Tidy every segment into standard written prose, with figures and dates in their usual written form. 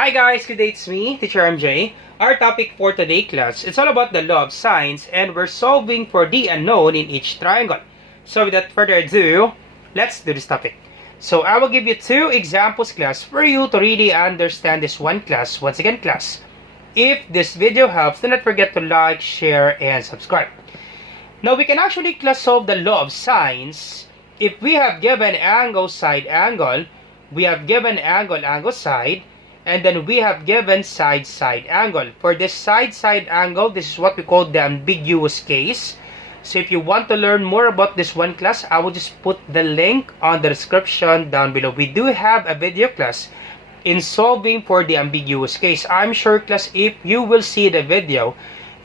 Hi guys, good day, it's me, Teacher MJ. Our topic for today class, it's all about the law of sines and we're solving for the unknown in each triangle. So without further ado, let's do this topic. So I will give you two examples class for you to really understand this one class. Once again class, if this video helps, do not forget to like, share, and subscribe. Now we can actually class solve the law of sines if we have given angle, side, angle, we have given angle, angle, side, and then we have given side, side, angle. For this side, side, angle, this is what we call the ambiguous case. So if you want to learn more about this one class, I will just put the link on the description down below. We do have a video class in solving for the ambiguous case. I'm sure class, if you will see the video,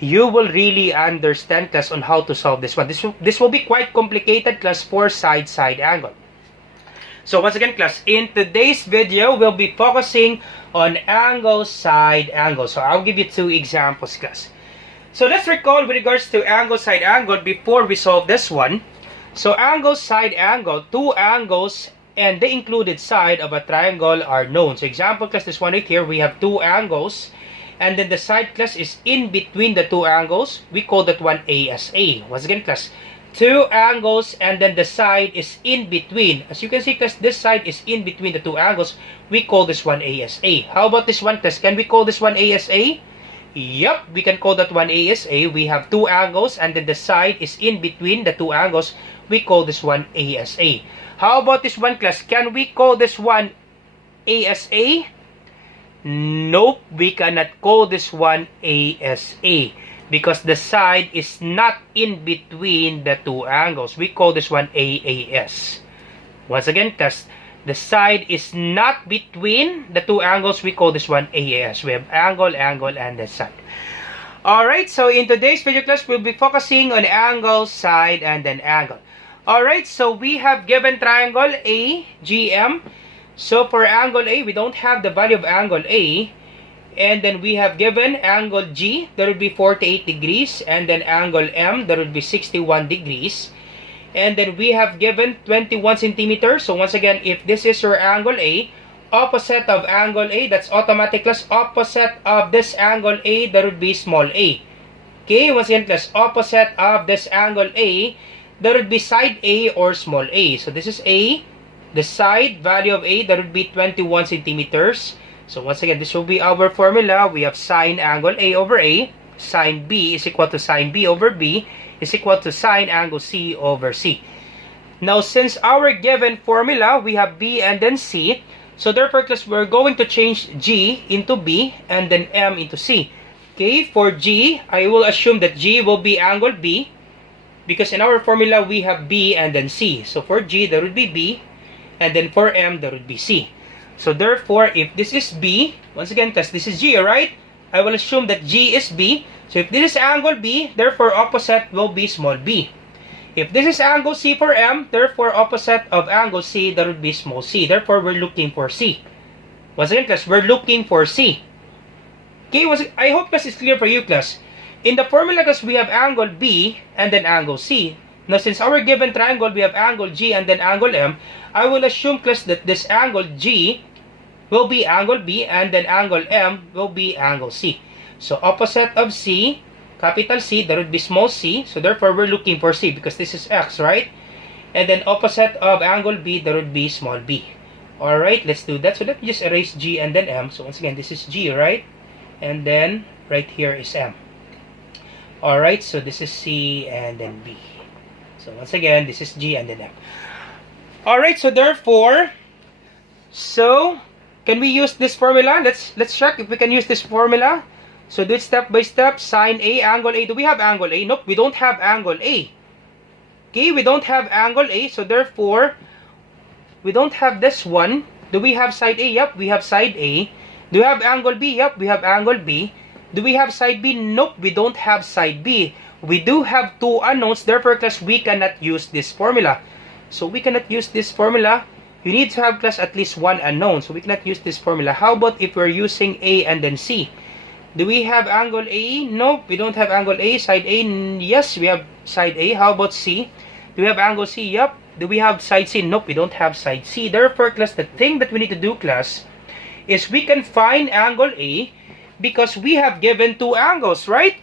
you will really understand class on how to solve this one. This will be quite complicated class for side, side, angle. So once again class, in today's video, we'll be focusing on angle, side, angle. So I'll give you two examples class. So let's recall with regards to angle, side, angle before we solve this one. So angle, side, angle, two angles and the included side of a triangle are known. So example class, this one right here, we have two angles and then the side class is in between the two angles. We call that one A as A. Once again class, two angles and then the side is in between. As you can see class, this side is in between the two angles. We call this one A as A. How about this one class? Can we call this one A as A? Yep, we can call that one A as A. We have two angles and then the side is in between the two angles. We call this one A as A. How about this one class? Can we call this one A as A? Nope, we cannot call this one A as A because the side is not in between the two angles. We call this one AAS. Once again, class, the side is not between the two angles. We call this one AAS. We have angle, angle, and the side. Alright, so in today's video class, we'll be focusing on angle, side, and then angle. Alright, so we have given triangle AGM. So for angle A, we don't have the value of angle A. And then we have given angle G, that would be 48 degrees. And then angle M, that would be 61 degrees. And then we have given 21 centimeters. So once again, if this is your angle A, opposite of angle A, that's automatic class. Opposite of this angle A, that would be small a. Okay, once again class, opposite of this angle A, that would be side A or small a. So this is A. The side value of A, that would be 21 centimeters. So once again, this will be our formula. We have sine angle A over A. Sine B is equal to sine B over B is equal to sine angle C over C. Now, since our given formula, we have B and then C. So therefore, class, we're going to change G into B and then M into C. Okay, for G, I will assume that G will be angle B because in our formula, we have B and then C. So for G, that would be B. And then for M, that would be C. So therefore, if this is B, once again, because this is G, right? I will assume that G is B. So if this is angle B, therefore opposite will be small b. If this is angle C for M, therefore opposite of angle C, that would be small c. Therefore, we're looking for C. Once again, class, we're looking for C. Okay, I hope class is clear for you, class. In the formula, class, we have angle B and then angle C. Now, since our given triangle, we have angle G and then angle M, I will assume, class, that this angle G will be angle B and then angle M will be angle C. So, opposite of C, capital C, that would be small c. So, therefore, we're looking for C because this is X, right? And then opposite of angle B, that would be small b. Alright, let's do that. So, let me just erase G and then M. So, once again, this is G, right? And then, right here is M. Alright, so this is C and then B. So once again, this is G and then M. Alright, so therefore, can we use this formula? Let's check if we can use this formula. So do it step by step. Sine A, angle A. Do we have angle A? Nope, we don't have angle A. Okay, we don't have angle A. So therefore, we don't have this one. Do we have side A? Yep, we have side A. Do we have angle B? Yep, we have angle B. Do we have side B? Nope, we don't have side B. We do have two unknowns, therefore, class, we cannot use this formula. So, we cannot use this formula. You need to have, class, at least one unknown. So, we cannot use this formula. How about if we're using A and then C? Do we have angle A? No, we don't have angle A. Side A? Yes, we have side A. How about C? Do we have angle C? Yep. Do we have side C? Nope, we don't have side C. Therefore, class, the thing that we need to do, class, is we can find angle A because we have given two angles, right?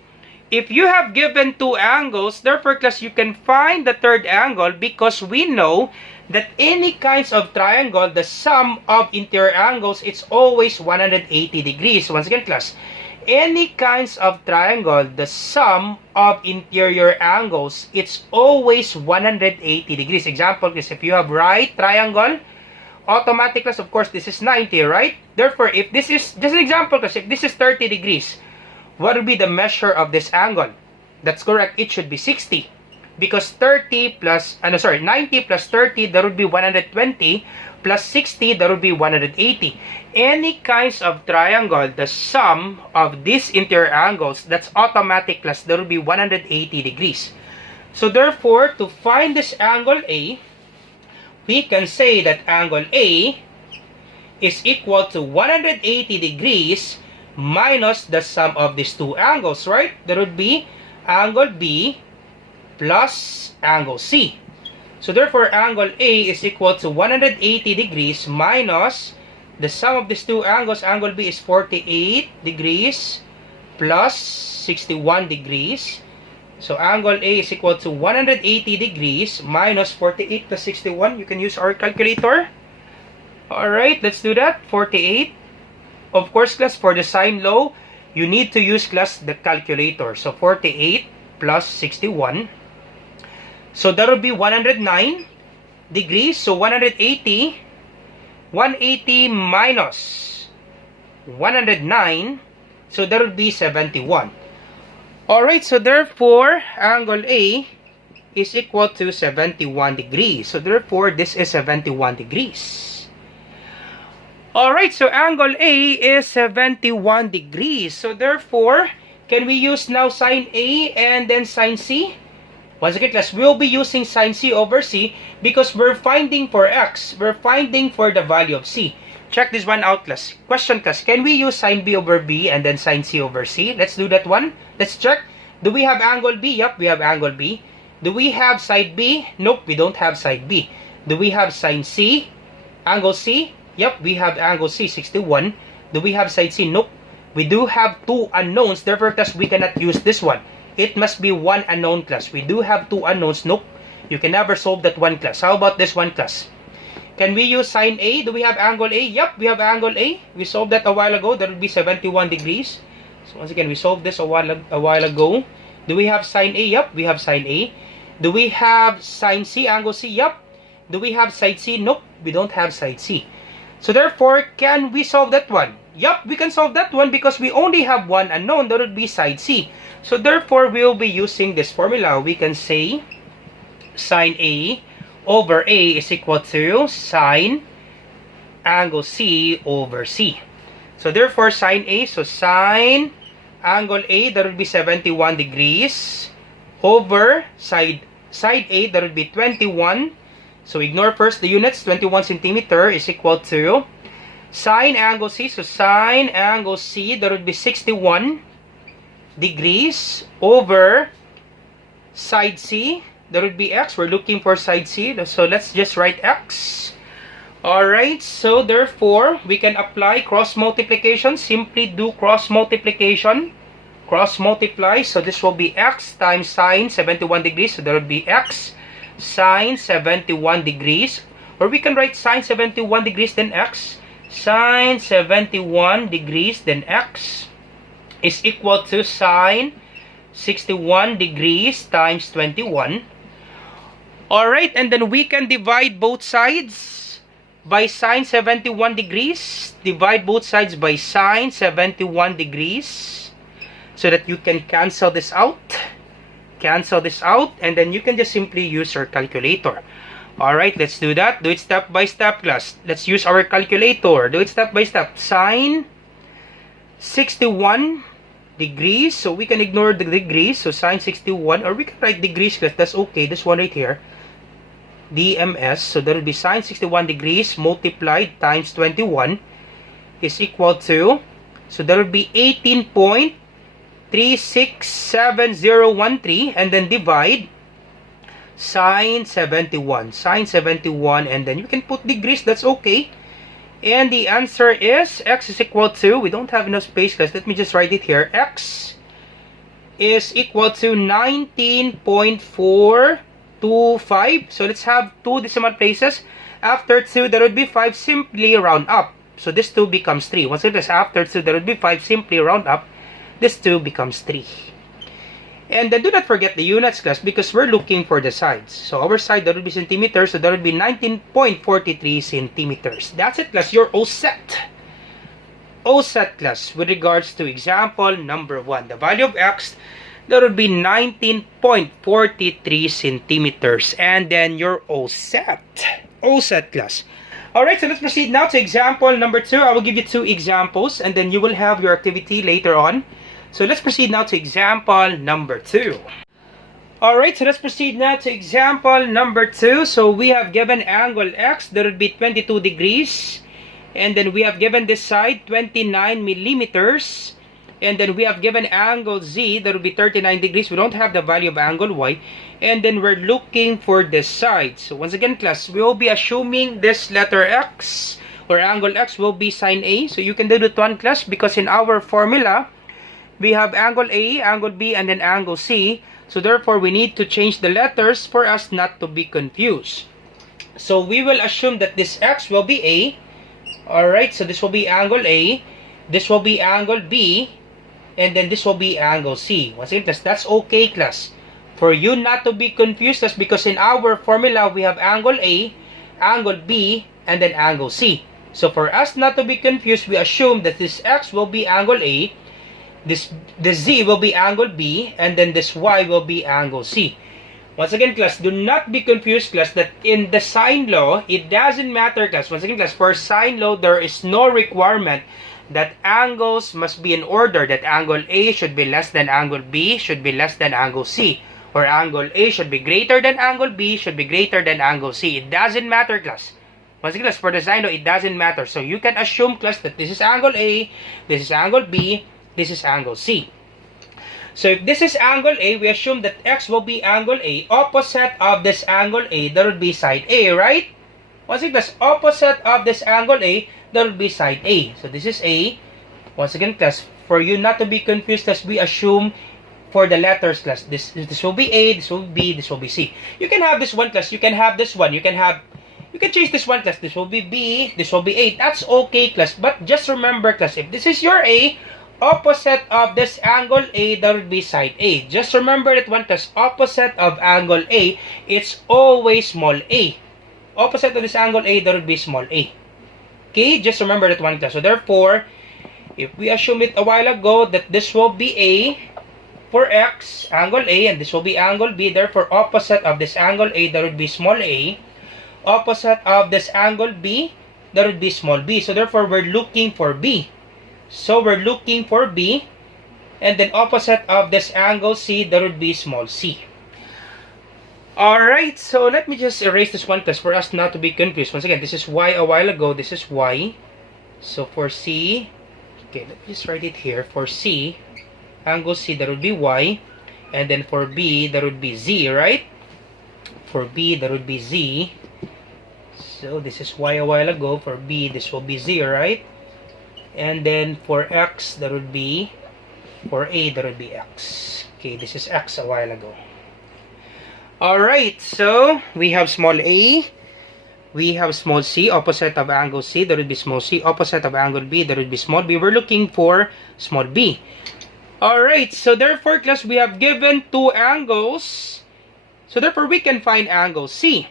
If you have given two angles, therefore class, you can find the third angle because we know that any kinds of triangle, the sum of interior angles, it's always 180 degrees. Once again class, any kinds of triangle, the sum of interior angles, it's always 180 degrees. Example is if you have right triangle, automatic class, of course, this is 90, right? Therefore, if this is, just an example class, if this is 30 degrees, what would be the measure of this angle? That's correct, it should be 60. Because 90 plus 30, that would be 120, plus 60, that would be 180. Any kinds of triangle, the sum of these interior angles, that's automatic class, that would be 180 degrees. So therefore, to find this angle A, we can say that angle A is equal to 180 degrees minus the sum of these two angles, right? That would be angle B plus angle C. So therefore, angle A is equal to 180 degrees minus the sum of these two angles. Angle B is 48 degrees plus 61 degrees. So angle A is equal to 180 degrees minus 48 plus 61. You can use our calculator. Alright, let's do that. 48. Of course, class, for the sine law, you need to use, class, the calculator. So 48 plus 61. So that would be 109 degrees. So 180 minus 109. So that would be 71. Alright, so therefore, angle A is equal to 71 degrees. So therefore, this is 71 degrees. Alright, so angle A is 71 degrees. So therefore, can we use now sine A and then sine C? Once again, class, we'll be using sine C over C because we're finding for X. We're finding for the value of C. Check this one out, class. Question, class, can we use sine B over B and then sine C over C? Let's do that one. Let's check. Do we have angle B? Yep, we have angle B. Do we have side B? Nope, we don't have side B. Do we have sine C? Angle C? Yep, we have angle C, 61. Do we have side C? Nope. We do have two unknowns, therefore, class, we cannot use this one. It must be one unknown, class. We do have two unknowns. Nope. You can never solve that one, class. How about this one, class? Can we use sine A? Do we have angle A? Yep, we have angle A. We solved that a while ago. That would be 71 degrees. So once again, we solved this a while ago. Do we have sine A? Yep, we have sine A. Do we have sine C, angle C? Yep. Do we have side C? Nope, we don't have side C. So therefore, can we solve that one? Yup, we can solve that one because we only have one unknown, that would be side C. So therefore, we'll be using this formula. We can say sine A over A is equal to sine angle C over C. So therefore, sine A, so sine angle A, that would be 71 degrees over side A, that would be 21. So ignore first the units. 21 centimeter is equal to sine angle C. So sine angle C, that would be 61 degrees over side C, that would be X. We're looking for side C, so let's just write X. Alright, so therefore, we can apply cross multiplication. Simply do cross multiplication. Cross multiply. So this will be X times sine 71 degrees. So that would be X sine 71 degrees, or we can write sine 71 degrees then X. Sine 71 degrees then X is equal to sine 61 degrees times 21. Alright, and then we can divide both sides by sine 71 degrees. Divide both sides by sine 71 degrees so that you can cancel this out. Cancel this out, and then you can just simply use your calculator. Alright, let's do that. Do it step by step, class. Let's use our calculator. Do it step by step. Sine 61 degrees. So we can ignore the degrees. So sine 61, or we can write degrees, class. That's okay. This one right here. DMS. So that will be sine 61 degrees multiplied times 21 is equal to, so that will be 18.367013, and then divide sine 71. Sine 71, and then you can put degrees, that's okay. And the answer is x is equal to, we don't have enough space guys, let me just write it here. X is equal to 19.425. So let's have 2 decimal places. After 2, there would be 5, simply round up. So this 2 becomes 3. Once it is after 2, there would be 5, simply round up. This 2 becomes 3. And then do not forget the units class because we're looking for the sides. So our side, that would be centimeters. So that would be 19.43 centimeters. That's it class, your O set. O set class with regards to example number 1. The value of x, that would be 19.43 centimeters. And then your O set. O set class. Alright, so let's proceed now to example number 2. I will give you 2 examples and then you will have your activity later on. So let's proceed now to example number 2. Alright, so let's proceed now to example number 2. So we have given angle x, that would be 22 degrees. And then we have given this side 29 millimeters. And then we have given angle z, that would be 39 degrees. We don't have the value of angle y. And then we're looking for this side. So once again class, we will be assuming this letter x or angle x will be sine A. So you can do it one class because in our formula, we have angle A, angle B, and then angle C. So therefore, we need to change the letters for us not to be confused. So we will assume that this x will be A. Alright, so this will be angle A. This will be angle B. And then this will be angle C. Once again, class, that's okay, class. For you not to be confused, that's because in our formula, we have angle A, angle B, and then angle C. So for us not to be confused, we assume that this x will be angle A. This z will be angle B, and then this y will be angle C. Once again, class, do not be confused, class, that in the sine law, it doesn't matter, class. Once again, class, for sine law, there is no requirement that angles must be in order, that angle A should be less than angle B, should be less than angle C, or angle A should be greater than angle B, should be greater than angle C. It doesn't matter, class. Once again, class, for the sine law, it doesn't matter. So you can assume, class, that this is angle A, this is angle B, this is angle C. So if this is angle A, we assume that x will be angle A. Opposite of this angle A, that would be side A, right? Once again, class, opposite of this angle A, that would be side A. So this is A. Once again, class, for you not to be confused, class, we assume for the letters, class, this will be A, this will be B, this will be C. You can have this one, class. You can have this one. You can change this one, class. This will be B, this will be A. That's okay, class. But just remember, class, if this is your A, opposite of this angle A, that would be side A. Just remember that one, class. Opposite of angle A, it's always small a. Opposite of this angle A, that would be small a. Okay, just remember that one, class. So therefore, if we assume it a while ago that this will be A for x, angle A, and this will be angle B, therefore opposite of this angle A, that would be small a. Opposite of this angle B, that would be small b. So therefore, we're looking for B. So we're looking for B, and then opposite of this angle C, that would be small c. Alright, so let me just erase this one, class, for us not to be confused. Once again, this is Y a while ago, this is Y. So for C, okay, let me just write it here. For C, angle C, that would be Y. And then for B, that would be Z, right? For B, that would be Z. So this is Y a while ago. For B, this will be Z, right? And then for X, that would be, for A, that would be X. Okay, this is X a while ago. Alright, so we have small a, we have small c, opposite of angle C, that would be small c, opposite of angle B, that would be small b. We're looking for small b. Alright, so therefore, class, we have given two angles. So therefore, we can find angle C.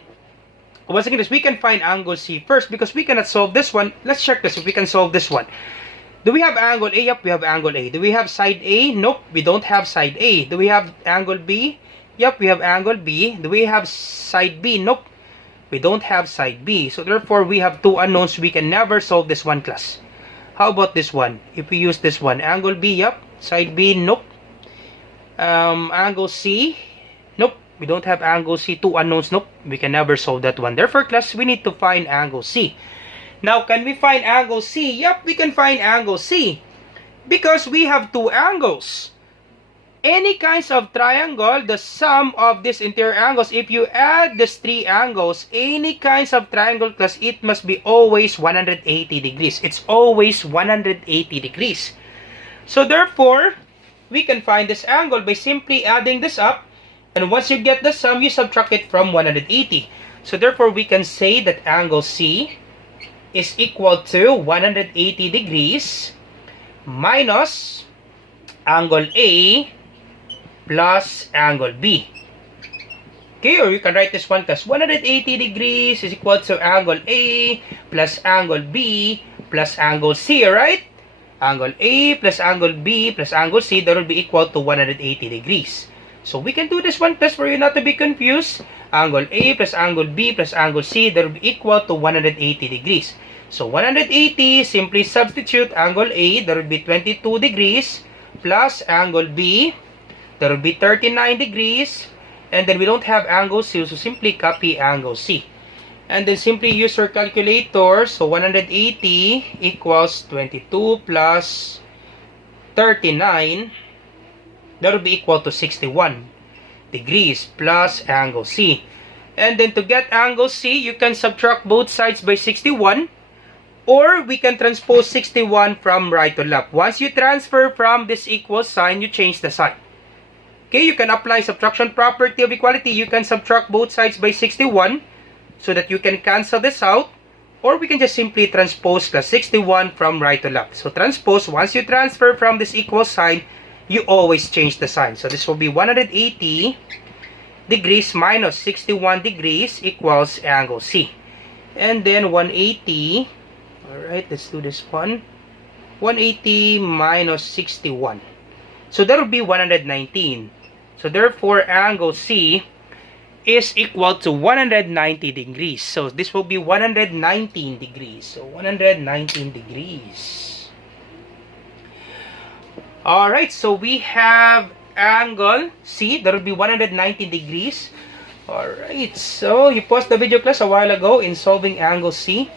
Once again, we can find angle C first because we cannot solve this one. Let's check this if we can solve this one. Do we have angle A? Yep, we have angle A. Do we have side A? Nope, we don't have side A. Do we have angle B? Yep, we have angle B. Do we have side B? Nope, we don't have side B. So therefore, we have two unknowns. We can never solve this one, class. How about this one? If we use this one, angle B, yep. Side B, nope. Angle C, nope. We don't have angle C. Two unknowns, nope. We can never solve that one. Therefore, class, we need to find angle C. Now, can we find angle C? Yep, we can find angle C. Because we have two angles. any kinds of triangle, the sum of these interior angles, if you add these three angles, any kinds of triangle class, it must be always 180 degrees. It's always 180 degrees. So therefore, we can find this angle by simply adding this up. And once you get the sum, you subtract it from 180. So therefore, we can say that angle C is equal to 180 degrees minus angle A plus angle B. Okay, or you can write this one as 180 degrees is equal to angle A plus angle B plus angle C, right? Angle A plus angle B plus angle C, that will be equal to 180 degrees. So we can do this one plus for you not to be confused. Angle A plus angle B plus angle C, that will be equal to 180 degrees. So 180, simply substitute angle A, that will be 22 degrees, plus angle B, that will be 39 degrees. And then we don't have angle C, so simply copy angle C. And then simply use your calculator. So 180 equals 22 plus 39. That will be equal to 61 degrees plus angle C. And then to get angle C, you can subtract both sides by 61. Or we can transpose 61 from right to left. Once you transfer from this equal sign, you change the sign. Okay, you can apply subtraction property of equality. You can subtract both sides by 61 so that you can cancel this out. Or we can just simply transpose the 61 from right to left. So transpose, once you transfer from this equal sign, you always change the sign. So this will be 180 degrees minus 61 degrees equals angle C. And then 180, alright, let's do this one. 180 minus 61. So that will be 119. So therefore, angle C is equal to 190 degrees. So this will be 119 degrees. So 119 degrees. Alright, so we have angle C, that will be 190 degrees. Alright, so you paused the video class a while ago in solving angle C.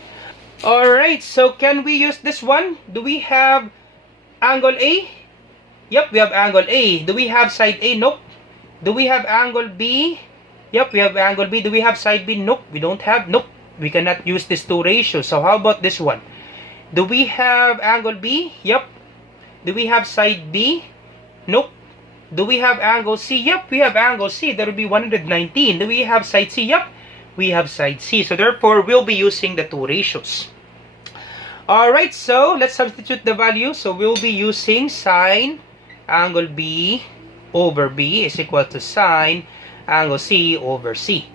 Alright, so can we use this one? Do we have angle A? Yep, we have angle A. Do we have side A? Nope. Do we have angle B? Yep, we have angle B. Do we have side B? Nope, we don't have. Nope, we cannot use these two ratios. So how about this one? Do we have angle B? Yep. Do we have side B? Nope. Do we have angle C? Yep, we have angle C. That will be 119. Do we have side C? Yep, we have side C. So therefore, we'll be using the two ratios. Alright, so let's substitute the value. So we'll be using sine angle B over B is equal to sine angle C over C.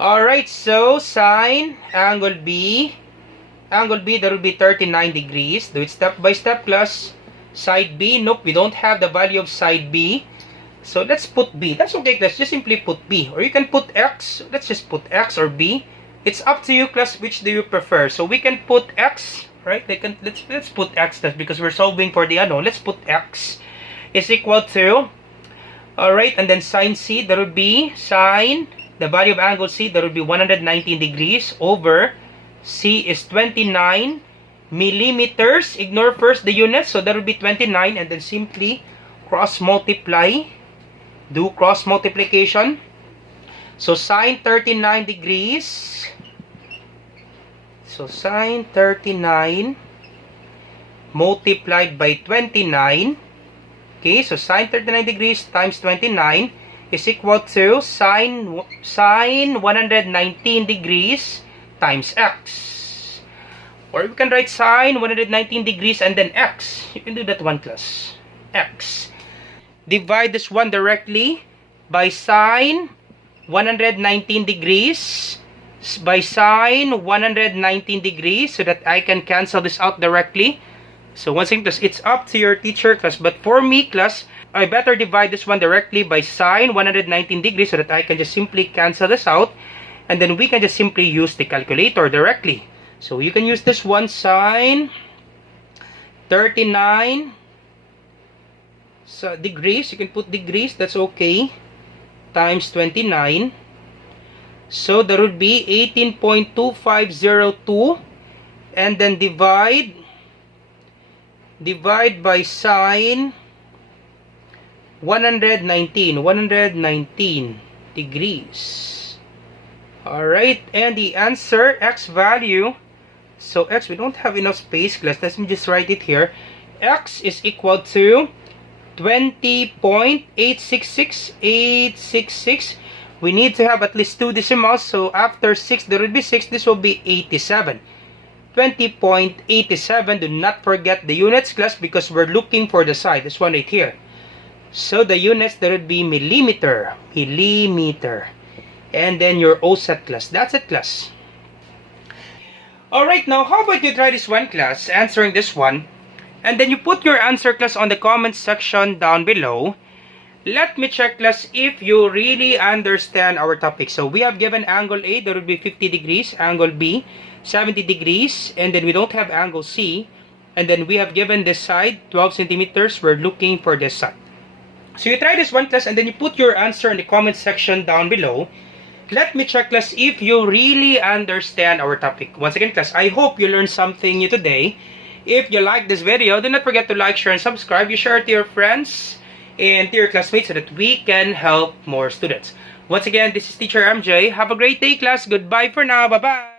Alright, so sine angle B, that will be 39 degrees. Do it step by step, class. Side B, nope, we don't have the value of side B. So let's put B. That's okay, let's just simply put B. Or you can put X. Let's just put X or B. It's up to you, class, which do you prefer. So we can put X, right? Let's put X, that's because we're solving for the unknown. Let's put X is equal to, alright, and then sine C, that will be sine, the value of angle C, that will be 119 degrees over C is 29 millimeters. Ignore first the units, so that will be 29, and then simply cross multiply. Do cross multiplication. So sine 39 degrees. So sine 39 multiplied by 29. Okay, so sine 39 degrees times 29 is equal to sine 119 degrees times X. Or we can write sine 119 degrees and then X. You can do that one, class. X. Divide this one directly by sine 119 degrees by sine 119 degrees so that I can cancel this out directly. So once again, class, it's up to your teacher, class. But for me, class, I better divide this one directly by sine 119 degrees so that I can just simply cancel this out. And then we can just simply use the calculator directly. So you can use this one, sine 39 degrees. You can put degrees, that's okay. Times 29. So that would be 18.2502. And then divide by sine 119 degrees. Alright, and the answer, x value, so x, we don't have enough space, class. Let me just write it here. X is equal to 20.866866. We need to have at least 2 decimals, so after 6 there will be 6. This will be 87. 20.87. Do not forget the units, class, because we're looking for the side. This one right here. So the units, there would be millimeter. And then your OSAT, class. That's it, class. Alright, now how about you try this one, class, answering this one, and then you put your answer, class, on the comment section down below. Let me check, class, if you really understand our topic. So we have given angle A, there would be 50 degrees, angle B, 70 degrees, and then we don't have angle C, and then we have given this side 12 centimeters. We're looking for this side. So you try this one, class, and then you put your answer in the comment section down below. Let me check, class, if you really understand our topic. Once again, class, I hope you learned something new today. If you like this video, do not forget to like, share, and subscribe. You share it to your friends and to your classmates so that we can help more students. Once again, this is Teacher MJ. Have a great day, class. Goodbye for now. Bye-bye.